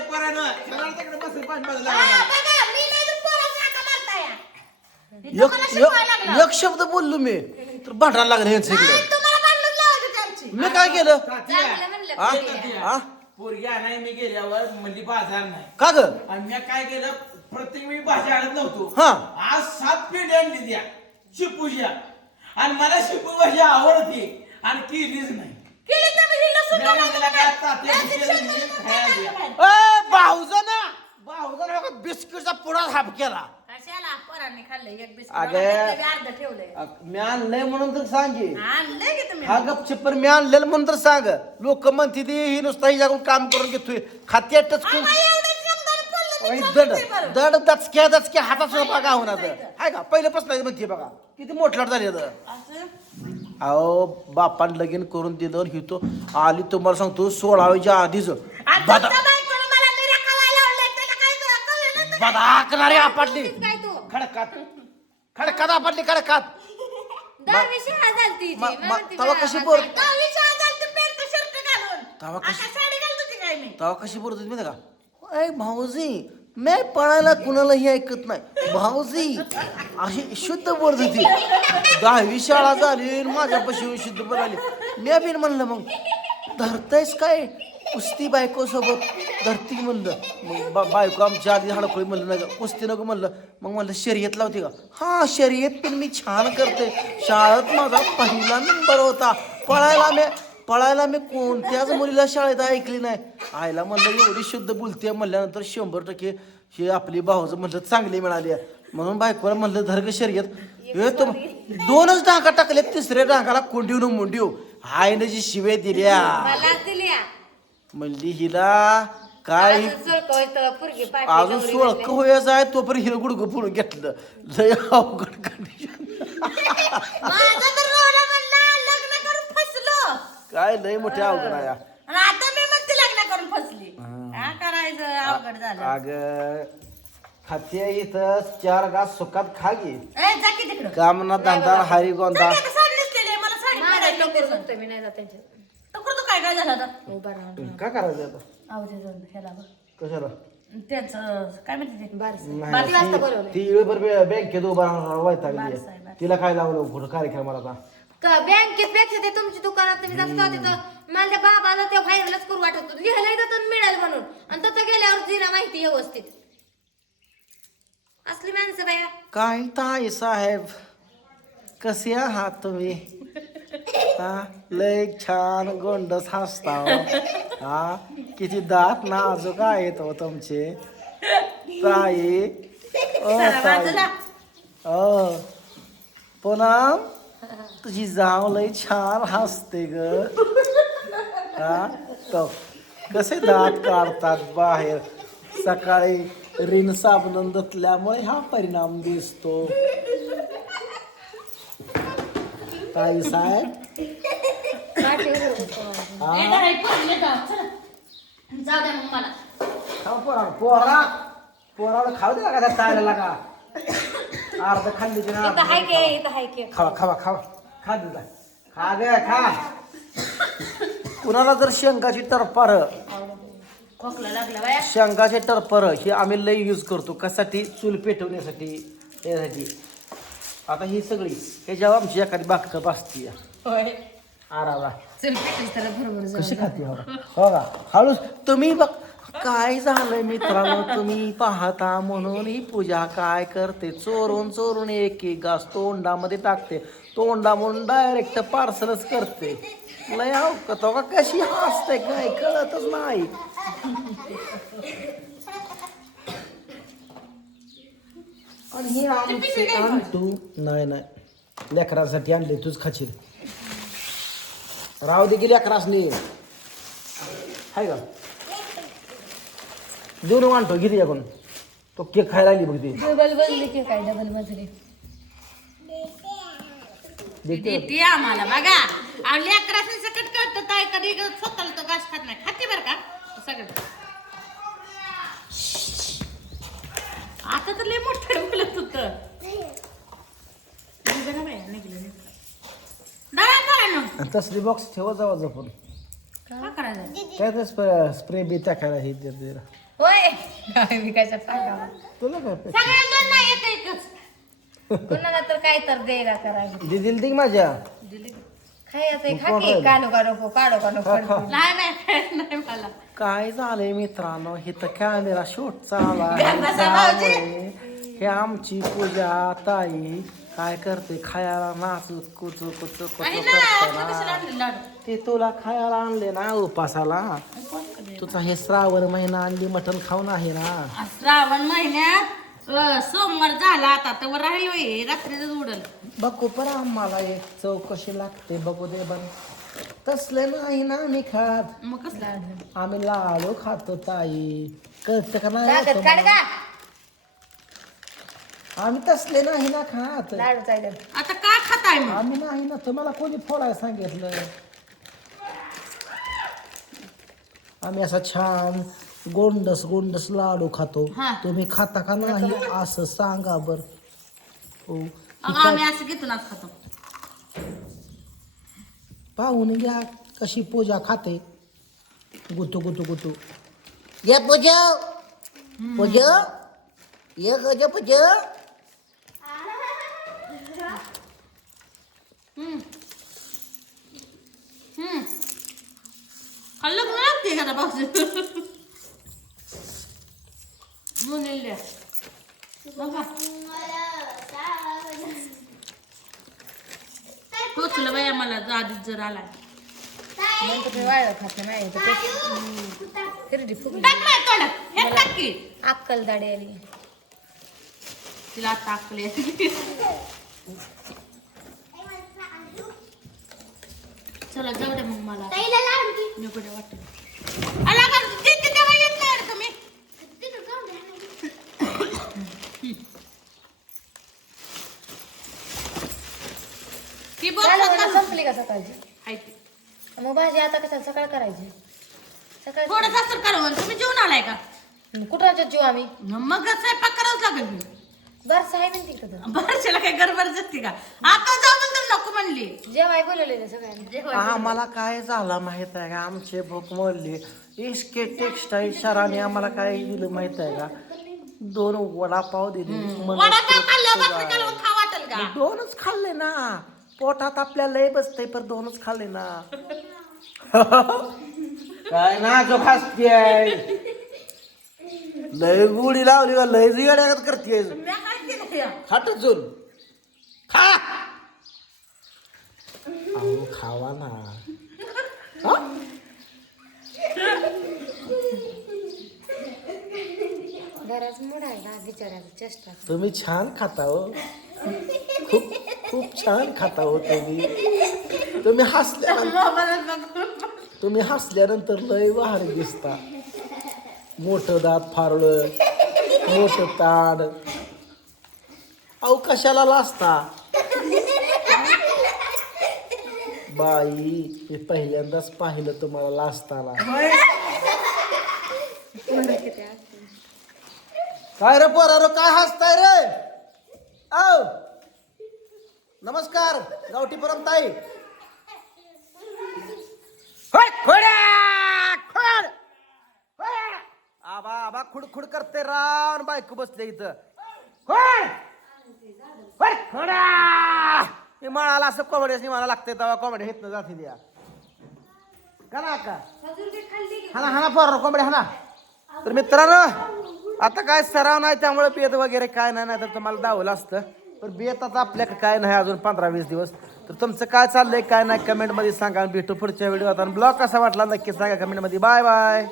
पोरानं सरळ तिकडे बस पाणी बाजूला बघा मी नाही तर पोराचं नाका मारताय. इथं मला शिकवायला लागलं. एक शब्द बोललो मी तर भांडायला लागले यांचं इकडे नाही, तुम्हाला भांडणच लावायची त्यांची. मी काय केलं चांगलं म्हणलं हा? पोरी. हा? पोरगी नाही मी गेल्यावर म्हणजे बाजार नाही का ग आणि मी काय केलं प्रत्येक वेळी भाज्या आणत नव्हतो हा. आज 7 पेटी आणली द्या शिपूच्या आणि मला शिपू भाजी आवडते आणि केलीच नाही केली तर मी हिला सुद्धा मी म्हणलं काय तात्या नाही, केलं शिक्षण नाही, करून खायला द्या. खायला. भाऊजाना बिस्किटचा पुडा हाप केला कशाला पोरांनी खाल्लं एक बिस्किट अगं. मला त्यातलं बी अर्ध ठेवलंय. मी आणलंय म्हणून तर सांगे आणलंय की तुम्ही हा गपचिप्पर मी आणलेलं म्हणून तर सांग लोक म्हणते ती ही नुसता हिच्याकडून काम करून घेतोय खात्या टचकून आम्हा एवढं शेंगदाणे पडलं ते दड चालतंय बरं. दड दचक्या हातात सुद्धा बघा होणार हाय का पहिल्यापासून म्हणते बघा किती मोठलाट झाली आता असं अहो बापान लगीन करून दिलं ही तो आली तुम्हाला सांगतो 16व्याच्या आधीच आणि तुमच्या बायकोनं मला निऱ्या खावायला लावलंय, त्याला काय कळलं नाही तर काय? बदाकणारी आपटली काय तू खडकात आपटली खडकात 10वी शाळा झालती ती. मला म्हणते तवा बा- कशी बोल दहावीच्या आज आलती पॅन्ट शर्ट घालून. तवा कशी- आता साडी घालत होती काय मी? तेव्हा कशी बोलत होती माहिती का अय भाऊजी मी पळायला कुणालाही ऐकत नाही भाऊजी अशी शुद्ध बोलत होती 10वी शाळा झाली आणि माझ्यापाशी येऊन शुद्ध बोलाली मी बी म्हणलं मग धरतायस काय कुस्ती बायको सोबत धरती म्हणलं मग बायको आमच्या आधी हडकोळी म्हणलं नाही कुस्ती नको म्हणलं मग म्हणलं शर्यत लावते का हा शर्यत पण मी छान करते शाळेत माझा पहिला नंबर होता पळायला मी कोणत्याच मुलीला शाळेत ऐकली नाही आईला म्हणलं एवढी शुद्ध बोलते म्हणल्यानंतर 100% हे आपली भाऊचं म्हणलं चांगली मिळाली आहे. म्हणून बायकोला म्हणलं धर्ग शर्यत हे तो 2च डांगा टाकले तिसऱ्या डांगाला कोंडीव मुंडीव आईने जी शिवे दिल्या मला दिल्या म्हणली हिला काय पोरगी अजून सोळख होयाचं आहे तोपर्यंत हिला गुडगं पुढून घेतलं लय अवघड कंडिशन माझं तर रोला म्हणला लग्न करून फसलो. काय लय मोठे अवघड आहे आणि आता मी म्हणते लग्न करून फसली. काय करायचं अवघड झालं. अग खात्या इथं 4 घास सुखात खा घे ए, जा की तिकडं. कामना धंदा हरी गोंदा जा की आता साडी नेसलेली आहे, मला साडी माझ्या काढायची लवकर नको. सांगतो मी नाही जात त्यांच्या तर करतो काय काय झालं आता? उभा राहून काय करायचं आता आवाज येतो ह्याला बघ. कशाला त्यांचं काय म्हणते ते? बारस बाती वाजता बोलवलंय. ती वेळभर बँकेत उभा राहणार वैतागली बारस आहे, बारस. तिला काय लावलं कुठं कार्यक्रमाला आता तर बँकेत पेक्षा ते तुमची दुकानात तुम्ही जाता तिथं माझ्या बाबाला ते व्हायरलच करू वाटत होतं घ्यायला येतं मिळालं म्हणून आणि तसं गेल्यावर जिरा माहिती व्यवस्थित असली माणसं बाया काय ताई साहेब कसे आहात तुम्ही हा लय छान गोंडस हसता हो. हा किती दात नाजूक आहेत हो तुमचे ताई ओ चला, ताई बाजूला. ओ पूनम तुझी जाव लय छान हसते ग हा तो कसे दात काढतात बाहेर सकाळी रिन साबण धुतल्यामुळे हा परिणाम दिसतो ताई साहेब ए, जरा एक पडले का? चला. जाऊ द्या मग मला. खाऊ पोराला खाऊ दे का तायला लागा अर्ध खाल्ली की इथं हाय के इथं हाय के खावा खा दिला खा ग खा कुणाला जर शेंगाची टरपार खोकला लागला बाया. शेंगाचे टरपर हे आम्ही लई यूज करतो कशासाठी चूल पेटवण्यासाठी यासाठी आता ही सगळी ह्याच्यावर आमची एखादी बागकं बसती होय. आराला चल पेटच तर बरोबर कशी खाते हो का हळूच तुम्ही बघ काय झालंय मित्रांनो तुम्ही पाहता म्हणून ही पूजा काय करते चोरून एक घास तोंडामध्ये टाकते तोंडा म्हणून डायरेक्ट पार्सलच करते लय अवकतो का कशी हसते काय कळतच नाही आणि हे आमचे आणतो नाही लेकरांसाठी आणले तूच खाशील राहू दे की लेकरासनी हाय का देऊन आणतो किती आपण तो केक खायला लागली बघ ती डबल बनली की काय डबल मजुरी देते आम्हाला बघा. आणि लेकरांनी सकट कळतं काय कधी स्वतःला तर घास खात नाही खाते बरं का सगळं. आता तर लय मोठं बोलत होतं. तसली बॉक्स ठेवा जावा जपून काय करायचं? काय ते स्प्रे बी टाकायला हे होय काय मी कशा सांगावं तुला काय पेक्षा? सगळ्यांना नाही येत एकच. कुणाला तर काय तर द्यायला करायचं दिदीला दे की माझ्या खायचं खा की काढू का नको काढू का नको नाही मला. काय झालंय मित्रांनो हे तर कॅमेरा शूट चालला बसा भाऊजी. हे आमची पूजा ताई काय करते खायला नाचूत कुचू कुचू कुचू आहे ना तुला कशाला करताना आणले लाडू? ते तुला खायला आणले ना उपासाला तुझा हे श्रावण महिना आणली मटण खाऊन आहे ना श्रावण महिन्यात सोमवार झाला आता तर राहिलो हे रात्रीच उडल. बघू पण आम्हाला एक चव कशी लागते बघू दे बन तसले नाही ना आम्ही खात मग कसं आम्ही लाडू खातो ताई कळतं का नाही कागद काढ तुम्हाला? का आम्ही तसले नाही ना खात लाडू चालेल आता का खाताय मग? आम्ही नाही ना तुम्हाला कोणी फोडायला सांगितलं आम्ही असा छान गोंडस गोंडस लाडू खातो हा. तुम्ही खाता का नाही असं सांगा बर हो आम्ही असं घेतो ना खातो. पाहून घ्या कशी पूजा खाते गुतू गुतू गुतू ये पूजा पूजा ये गज पूजा खाल्लं का लागते का पाऊस मुलीला बघा पोचलं बाई आम्हाला आधीच जर आलाय. नंतर मी वाळलं खात नाही तर हिरडी फुगली टाक नाही तोंडात हे टाक की. अक्कल दाढी आली तिला आता आकली चला जाऊ दे मग मला नको दे वाटत आला का तिथे तेव्हा येत नाही रे तुम्ही. ती बघ झालं स्वतः. ना, संपली का सकाळची हाय ती. मग भाजी आता कशाला सकाळ करायची सकाळ थोडं सासर करा तुम्ही जेवून आलाय का? कुठं जीव आम्ही मग स्वयंपाक करावंच लागेल मी. बरं आहे म्हणते का तुझं बरशाला काय गडबड जाते का? आता जाऊ म्हणून नको म्हणली. जेवाय बोलवलेलं सगळ्यांनी जेवण आम्हाला काय झालं माहित आहे का आमचे भूक मोडली इस्के टेक्सटाईल शहराने आम्हाला काय दिलं माहित आहे का 2 वडापाव दिले म्हणलं वडापाव खाल्लं तृप्त भाकरी झालं. खाल्लं खा वाटेल का? 2च खाल्ले ना पोटात आपल्या लय बसतंय पर 2च खाल्ले ना काय ना जो खासते लय गुढी लावली का लय जिगाड्यागत करते मी काय केलं या? खाट चूल खा अहो खावा ना हा? घराच मूड आहे ना बिचारायला चेष्टा तुम्ही छान खाता हो खूप खूप छान खाता हो तुम्ही हसल्यानंतर तुम्ही हसल्यानंतर लय भारी दिसता मोठं दात फारलं मोठं ताड अहो कशाला लाजता बाई मी पहिल्यांदाच पाहिलं तुम्हाला लाजताना काय रे पोरारो काय हसताय रे औ नमस्कार गावठी परमताई होय खोड्या खोड आबा आबा खुडखुड करते रान बायको बसले इथं होय होय खोड्या हे म्हणाला असं कोंबड्याची मला लागते तेव्हा कोंबड्या हेत जाते द्या का ना का हाना हाना पोरारो कोंबड्या हाना तर मित्रांनो आता काय सराव नाही त्यामुळे बेत वगैरे काय नाही तर तुम्हाला दावलं असतं पण बेत आता आपल्याकडे काय नाही अजून 15-20 दिवस तर तुमचं काय चाललंय काय नाही कमेंटमध्ये सांगा भेटू पुढच्या व्हिडिओ आता ब्लॉग कसा वाटला नक्की सांगा कमेंटमध्ये बाय बाय